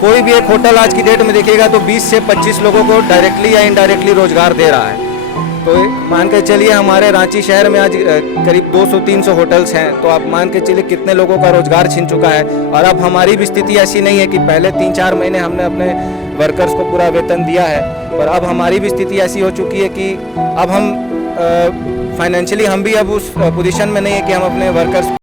कोई भी एक होटल आज की डेट में देखिएगा तो 20 से 25 लोगों को डायरेक्टली या इनडायरेक्टली रोजगार दे रहा है। तो मान के चलिए हमारे रांची शहर में आज करीब 200-300 होटल्स हैं, तो आप मान के चलिए कितने लोगों का रोजगार छीन चुका है। और अब हमारी भी स्थिति ऐसी नहीं है कि पहले 3-4 महीने हमने अपने वर्कर्स को पूरा वेतन दिया है, पर अब हमारी भी स्थिति ऐसी हो चुकी है कि अब हम फाइनेंशियली हम भी अब उस पोजीशन में नहीं है कि हम अपने वर्कर्स।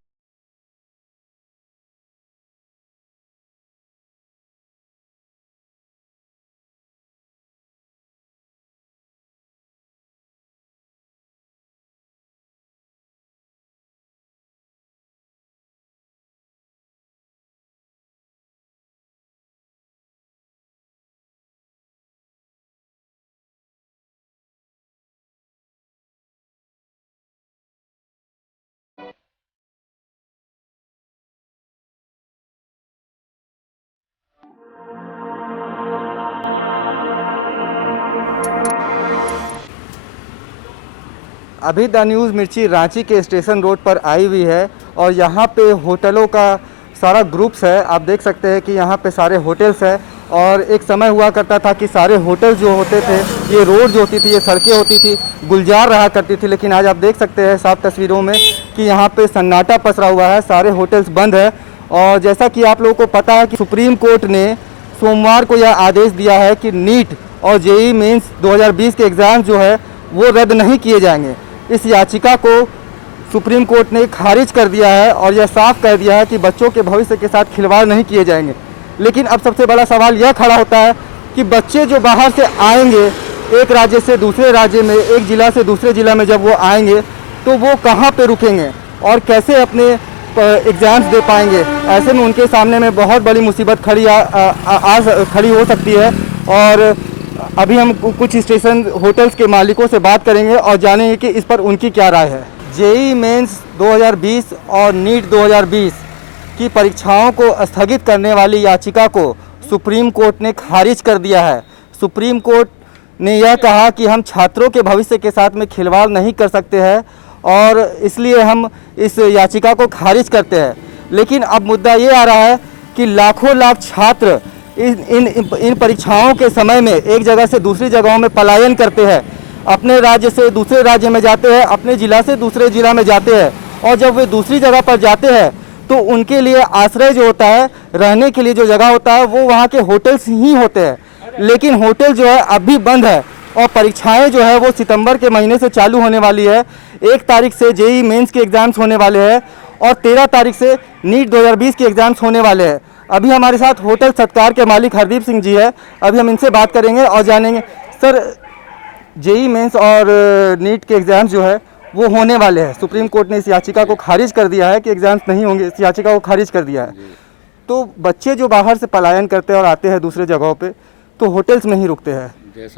अभी द न्यूज़ मिर्ची रांची के स्टेशन रोड पर आई हुई है और यहाँ पे होटलों का सारा ग्रुप्स है। आप देख सकते हैं कि यहाँ पे सारे होटल्स हैं और एक समय हुआ करता था कि सारे होटल जो होते थे, ये रोड जो होती थी, ये सड़कें होती थी, गुलजार रहा करती थी। लेकिन आज आप देख सकते हैं साफ तस्वीरों में कि यहाँ पे सन्नाटा पसरा हुआ है, सारे होटल्स बंद है। और जैसा कि आप लोगों को पता है कि सुप्रीम कोर्ट ने सोमवार को यह आदेश दिया है कि नीट और जेईई मेंस 2020 के एग्ज़ाम जो है वो रद्द नहीं किए जाएंगे। इस याचिका को सुप्रीम कोर्ट ने खारिज कर दिया है और यह साफ कर दिया है कि बच्चों के भविष्य के साथ खिलवाड़ नहीं किए जाएंगे। लेकिन अब सबसे बड़ा सवाल यह खड़ा होता है कि बच्चे जो बाहर से आएंगे, एक राज्य से दूसरे राज्य में, एक ज़िला से दूसरे ज़िला में जब वो आएंगे तो वो कहाँ पे रुकेंगे और कैसे अपने एग्ज़ाम्स दे पाएंगे। ऐसे में उनके सामने में बहुत बड़ी मुसीबत खड़ी हो सकती है। और अभी हम कुछ स्टेशन होटल्स के मालिकों से बात करेंगे और जानेंगे कि इस पर उनकी क्या राय है। जेईई मेंस 2020 और नीट 2020 की परीक्षाओं को स्थगित करने वाली याचिका को सुप्रीम कोर्ट ने खारिज कर दिया है। सुप्रीम कोर्ट ने यह कहा कि हम छात्रों के भविष्य के साथ में खिलवाड़ नहीं कर सकते हैं और इसलिए हम इस याचिका को खारिज करते हैं। लेकिन अब मुद्दा ये आ रहा है कि लाखों लाख छात्र इन परीक्षाओं के समय में एक जगह से दूसरी जगहों में पलायन करते हैं, अपने राज्य से दूसरे राज्य में जाते हैं, अपने ज़िला से दूसरे ज़िला में जाते हैं। और जब वे दूसरी जगह पर जाते हैं तो उनके लिए आश्रय जो होता है, रहने के लिए जो जगह होता है, वो वहाँ के होटल्स ही होते हैं। लेकिन होटल जो है अब भी बंद है और परीक्षाएं जो है वो सितंबर के महीने से चालू होने वाली है। 1 तारीख से जेईई मेंस के एग्ज़ाम्स होने वाले हैं और 13 तारीख से नीट 2020 के एग्ज़ाम्स होने वाले हैं। अभी हमारे साथ होटल सत्कार के मालिक हरदीप सिंह जी है, अभी हम इनसे बात करेंगे और जानेंगे। सर, जेईई मेंस और नीट के एग्ज़ाम्स जो है वो होने वाले हैं। सुप्रीम कोर्ट ने इस याचिका को खारिज कर दिया है कि एग्ज़ाम्स नहीं होंगे, इस याचिका को खारिज कर दिया है। तो बच्चे जो बाहर से पलायन करते हैं और आते हैं दूसरे जगहों पे, तो होटल्स में ही रुकते हैं,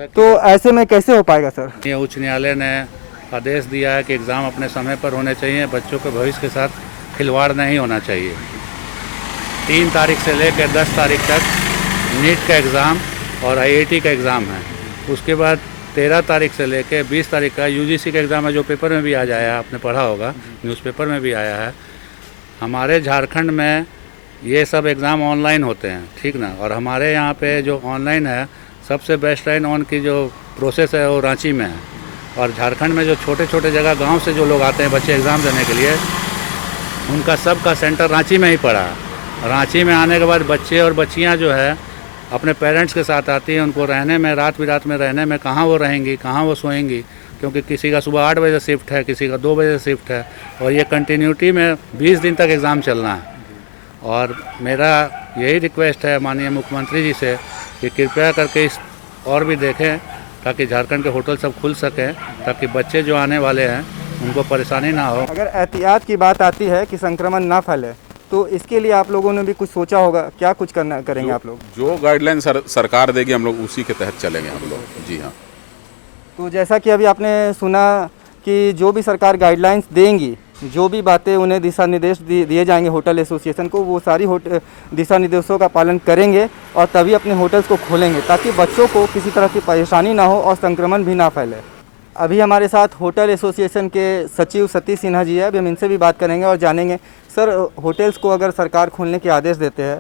तो ऐसे में कैसे हो पाएगा सर? उच्च न्यायालय ने आदेश दिया है कि एग्ज़ाम अपने समय पर होने चाहिए, बच्चों के भविष्य के साथ खिलवाड़ नहीं होना चाहिए। 3 तारीख से लेकर 10 तारीख तक नीट का एग्ज़ाम और आईआईटी का एग्ज़ाम है। उसके बाद 13 तारीख से लेकर 20 तारीख का यूजीसी का एग्ज़ाम है, जो पेपर में भी आ जाया, आपने पढ़ा होगा, न्यूज़पेपर में भी आया है। हमारे झारखंड में ये सब एग्ज़ाम ऑनलाइन होते हैं, ठीक ना। और हमारे यहाँ पे जो ऑनलाइन है, सबसे बेस्ट लाइन ऑन की जो प्रोसेस है वो रांची में है। और झारखंड में जो छोटे छोटे जगह गांव से जो लोग आते हैं बच्चे एग्ज़ाम देने के लिए, उनका सबका सेंटर रांची में ही पड़ा। रांची में आने के बाद बच्चे और बच्चियां जो है अपने पेरेंट्स के साथ आती हैं। उनको रहने में, रात बिरात में रहने में, कहाँ वो रहेंगी, कहाँ वो सोएंगी, क्योंकि किसी का सुबह 8 बजे शिफ्ट है, किसी का 2 बजे शिफ्ट है। और ये कंटिन्यूटी में 20 दिन तक एग्ज़ाम चलना है। और मेरा यही रिक्वेस्ट है माननीय मुख्यमंत्री जी से कि कृपया करके इस और भी देखें ताकि झारखंड के होटल सब खुल सकें, ताकि बच्चे जो आने वाले हैं उनको परेशानी ना हो। अगर एहतियात की बात आती है कि संक्रमण ना फैले, तो इसके लिए आप लोगों ने भी कुछ सोचा होगा, क्या कुछ करेंगे आप लोग? जो गाइडलाइन सरकार देगी हम लोग उसी के तहत चलेंगे हम लोग। जी हाँ। तो जैसा कि अभी आपने सुना कि जो भी सरकार गाइडलाइंस देंगी, जो भी बातें उन्हें दिशा निर्देश दिए जाएंगे होटल एसोसिएशन को, वो सारी दिशा निर्देशों का पालन करेंगे और तभी अपने होटल्स को खोलेंगे, ताकि बच्चों को किसी तरह की परेशानी ना हो और संक्रमण भी ना फैले। अभी हमारे साथ होटल एसोसिएशन के सचिव सतीश सिन्हा जी है, अभी हम इनसे भी बात करेंगे और जानेंगे। सर, होटल्स को अगर सरकार खोलने के आदेश देते हैं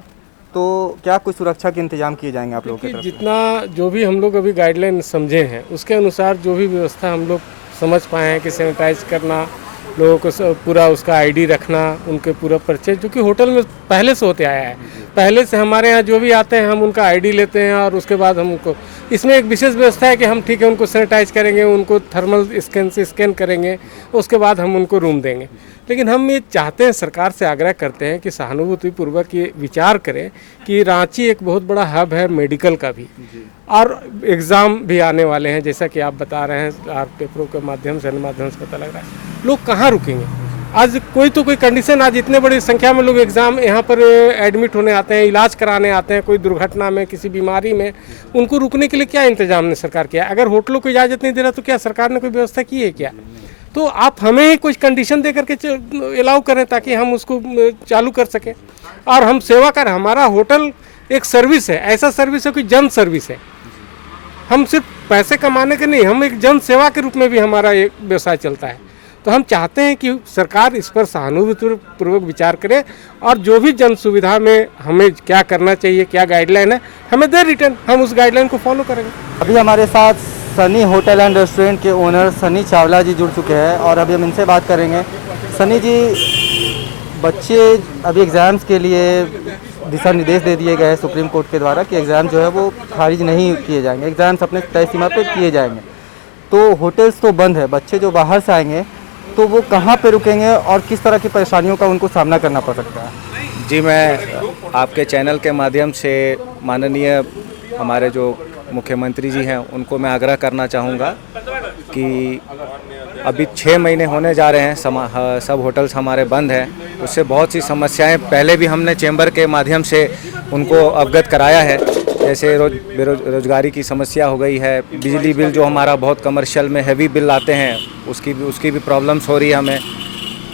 तो क्या कुछ सुरक्षा के इंतजाम किए जाएंगे आप लोगों की तरफ से? जितना जो भी हम लोग अभी गाइडलाइन समझे हैं उसके अनुसार जो भी व्यवस्था हम लोग समझ पाए हैं कि सैनिटाइज करना, लोगों को पूरा उसका आईडी रखना, उनके पूरा परिचय जो कि होटल में पहले से होते आया है, पहले से हमारे यहाँ जो भी आते हैं हम उनका आईडी लेते हैं और उसके बाद हम उनको इसमें एक विशेष व्यवस्था है कि हम ठीक है उनको सैनिटाइज करेंगे, उनको थर्मल स्कैन से स्कैन करेंगे, उसके बाद हम उनको रूम देंगे। लेकिन हम ये चाहते हैं, सरकार से आग्रह करते हैं कि सहानुभूतिपूर्वक ये विचार करें कि रांची एक बहुत बड़ा हब है मेडिकल का भी, और एग्ज़ाम भी आने वाले हैं जैसा कि आप बता रहे हैं, आर पेपरों के माध्यम से पता लग रहा है। लोग कहाँ रुकेंगे? आज कोई तो कोई कंडीशन, आज इतने बड़ी संख्या में लोग एग्ज़ाम यहाँ पर एडमिट होने आते हैं, इलाज कराने आते हैं, कोई दुर्घटना में, किसी बीमारी में, उनको रुकने के लिए क्या इंतजाम ने सरकार किया? अगर होटलों को इजाज़त नहीं दे रहा तो क्या सरकार ने कोई व्यवस्था की है क्या? तो आप हमें ही कुछ कंडीशन दे करके अलाउ करें ताकि हम उसको चालू कर सकें और हम सेवा करें। हमारा होटल एक सर्विस है, ऐसा सर्विस है कि जन सर्विस है। हम सिर्फ पैसे कमाने के नहीं, हम एक जन सेवा के रूप में भी हमारा एक व्यवसाय चलता है। तो हम चाहते हैं कि सरकार इस पर सहानुभूतिपूर्वक विचार करे और जो भी जन सुविधा में हमें क्या करना चाहिए, क्या गाइडलाइन है, हमें दे रिटर्न, हम उस गाइडलाइन को फॉलो करेंगे। अभी हमारे साथ सनी होटल एंड रेस्टोरेंट के ओनर सनी चावला जी जुड़ चुके हैं और अभी हम इनसे बात करेंगे। सनी जी, बच्चे अभी एग्ज़ाम्स के लिए दिशा निर्देश दे दिए गए हैं सुप्रीम कोर्ट के द्वारा कि एग्ज़ाम जो है वो खारिज नहीं किए जाएंगे, एग्ज़ाम्स अपने तय सीमा पे किए जाएंगे। तो होटल्स तो बंद है, बच्चे जो बाहर से आएंगे तो वो कहाँ पे रुकेंगे और किस तरह की परेशानियों का उनको सामना करना पड़ सकता है? जी, मैं आपके चैनल के माध्यम से माननीय हमारे जो मुख्यमंत्री जी हैं उनको मैं आग्रह करना चाहूँगा कि अभी 6 महीने होने जा रहे हैं, सब होटल्स हमारे बंद हैं। उससे बहुत सी समस्याएं पहले भी हमने चैम्बर के माध्यम से उनको अवगत कराया है, जैसे बेरोजगारी की समस्या हो गई है, बिजली बिल जो हमारा बहुत कमर्शियल में हैवी बिल आते हैं उसकी भी प्रॉब्लम्स हो रही है हमें।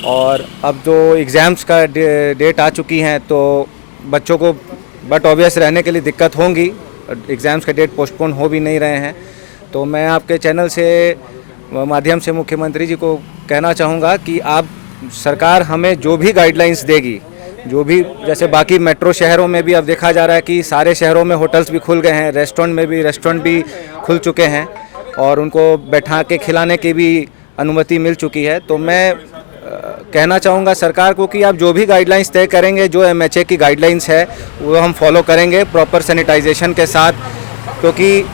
और अब जो एग्ज़ाम्स का डेट आ चुकी हैं तो बच्चों को बट ऑब्वियस रहने के लिए दिक्कत होंगी, एग्ज़ाम्स के डेट पोस्टपोन हो भी नहीं रहे हैं। तो मैं आपके चैनल से माध्यम से मुख्यमंत्री जी को कहना चाहूँगा कि आप सरकार हमें जो भी गाइडलाइंस देगी, जो भी जैसे बाकी मेट्रो शहरों में भी अब देखा जा रहा है कि सारे शहरों में होटल्स भी खुल गए हैं, रेस्टोरेंट भी खुल चुके हैं और उनको बैठा के खिलाने की भी अनुमति मिल चुकी है। तो मैं कहना चाहूँगा सरकार को कि आप जो भी गाइडलाइंस तय करेंगे, जो MHA की गाइडलाइंस है वो हम फॉलो करेंगे प्रॉपर सैनिटाइजेशन के साथ, क्योंकि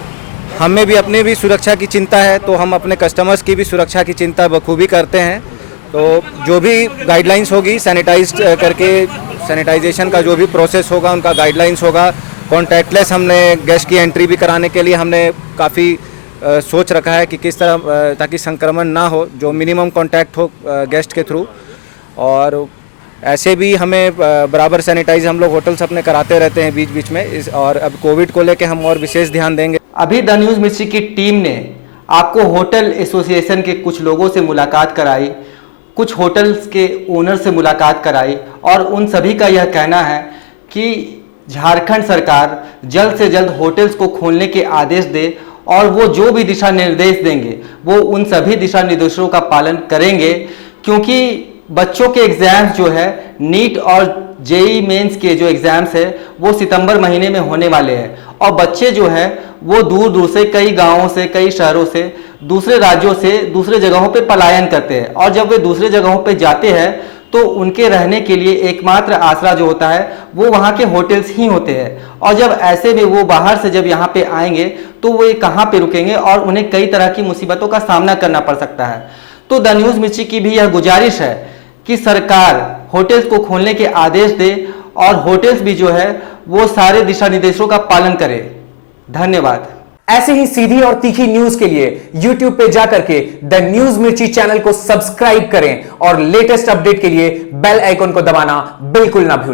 हमें भी अपनी भी सुरक्षा की चिंता है, तो हम अपने कस्टमर्स की भी सुरक्षा की चिंता बखूबी करते हैं। तो जो भी गाइडलाइंस होगी सैनिटाइज करके, सैनिटाइजेशन का जो भी प्रोसेस होगा उनका गाइडलाइंस होगा। कॉन्टैक्टलेस हमने गेस्ट की एंट्री भी कराने के लिए हमने काफ़ी सोच रखा है कि किस तरह ताकि संक्रमण ना हो, जो मिनिमम कांटेक्ट हो गेस्ट के थ्रू। और ऐसे भी हमें बराबर सैनिटाइज हम लोग होटल्स अपने कराते रहते हैं बीच बीच में और अब कोविड को लेके हम और विशेष ध्यान देंगे। अभी द न्यूज़ मिर्ची की टीम ने आपको होटल एसोसिएशन के कुछ लोगों से मुलाकात कराई, कुछ होटल्स के ओनर से मुलाकात कराई और उन सभी का यह कहना है कि झारखंड सरकार जल्द से जल्द होटल्स को खोलने के आदेश दे और वो जो भी दिशा निर्देश देंगे वो उन सभी दिशा निर्देशों का पालन करेंगे, क्योंकि बच्चों के एग्ज़ाम्स जो है नीट और जेईई मेंस के जो एग्ज़ाम्स है वो सितंबर महीने में होने वाले हैं और बच्चे जो है वो दूर दूर से, कई गांवों से, कई शहरों से, दूसरे राज्यों से, दूसरे जगहों पे पलायन करते हैं और जब वे दूसरे जगहों पे जाते हैं तो उनके रहने के लिए एकमात्र आसरा जो होता है वो वहाँ के होटल्स ही होते हैं। और जब ऐसे में वो बाहर से जब यहाँ पे आएंगे तो वो कहाँ पे रुकेंगे और उन्हें कई तरह की मुसीबतों का सामना करना पड़ सकता है। तो द न्यूज़ मिर्ची की भी यह गुजारिश है कि सरकार होटल्स को खोलने के आदेश दे और होटल्स भी जो है वो सारे दिशा निर्देशों का पालन करे। धन्यवाद। ऐसे ही सीधी और तीखी न्यूज के लिए YouTube पे जाकर के द न्यूज मिर्ची चैनल को सब्सक्राइब करें और लेटेस्ट अपडेट के लिए बेल आइकॉन को दबाना बिल्कुल ना भूलें।